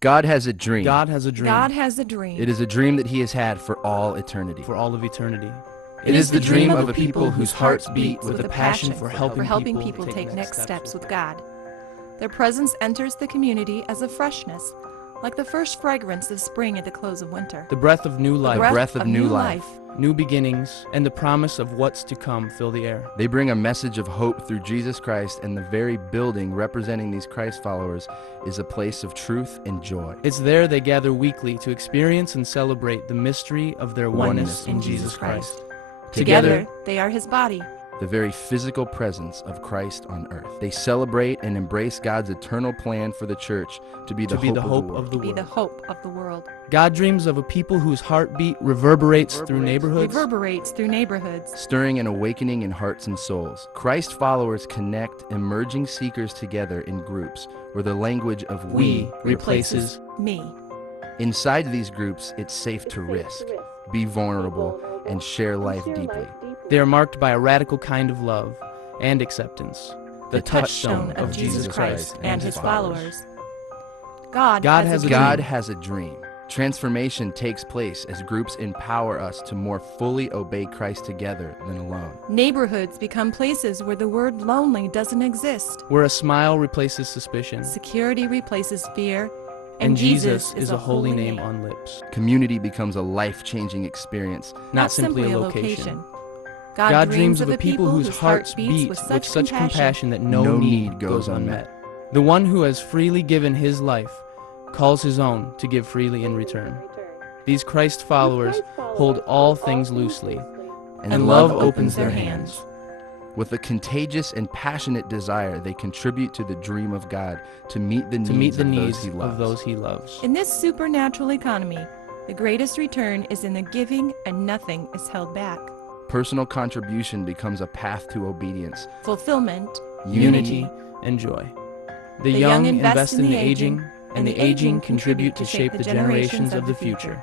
God has a dream. God has a dream. God has a dream. It is a dream that he has had for all eternity. For all of eternity. It is the dream of a people whose hearts beat with a passion for helping people take next steps with God. Their presence enters the community as a freshness, like the first fragrance of spring at the close of winter. The breath of new life, breath of new life. New beginnings, and the promise of what's to come fill the air. They bring a message of hope through Jesus Christ, and the very building representing these Christ followers is a place of truth and joy. It's there they gather weekly to experience and celebrate the mystery of their oneness in Jesus Christ. Together, they are his body. The very physical presence of Christ on earth. They celebrate and embrace God's eternal plan for the church to be the hope of the world. Be the hope of the world. God dreams of a people whose heartbeat reverberates through neighborhoods, stirring and awakening in hearts and souls. Christ followers connect emerging seekers together in groups where the language of we replaces me. Inside these groups, it's safe to risk, be vulnerable, and share life deeply. They are marked by a radical kind of love and acceptance, the touchstone of Jesus Christ and his followers. God has a dream. Transformation takes place as groups empower us to more fully obey Christ together than alone. Neighborhoods become places where the word lonely doesn't exist. Where a smile replaces suspicion. Security replaces fear. And Jesus is a holy name on lips. Community becomes a life-changing experience, not simply a location. God dreams of a people whose hearts beat with such compassion that no need goes unmet. The one who has freely given his life calls his own to give freely in return. These Christ followers hold all things loosely, and love opens their hands. With a contagious and passionate desire, they contribute to the dream of God to meet the needs of those he loves. In this supernatural economy, the greatest return is in the giving, and nothing is held back. Personal contribution becomes a path to obedience, fulfillment, unity, and joy. The young invest in the aging, and the aging contribute to shape the generations of the future.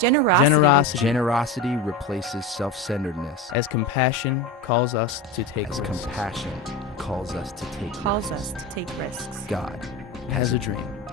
Generosity replaces self-centeredness, as compassion calls us to take risks. God has a dream.